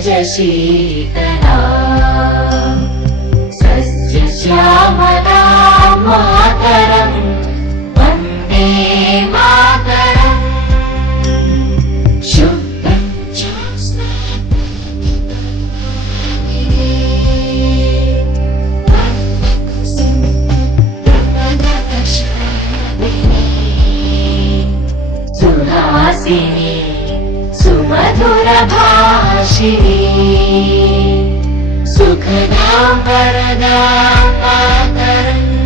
शीतला सस्यश्यामला मातरं वन्दे मातरम् शुभ्रं सुहासिनी सुमधुरभाषिणी सुखदां वरदां मातरम्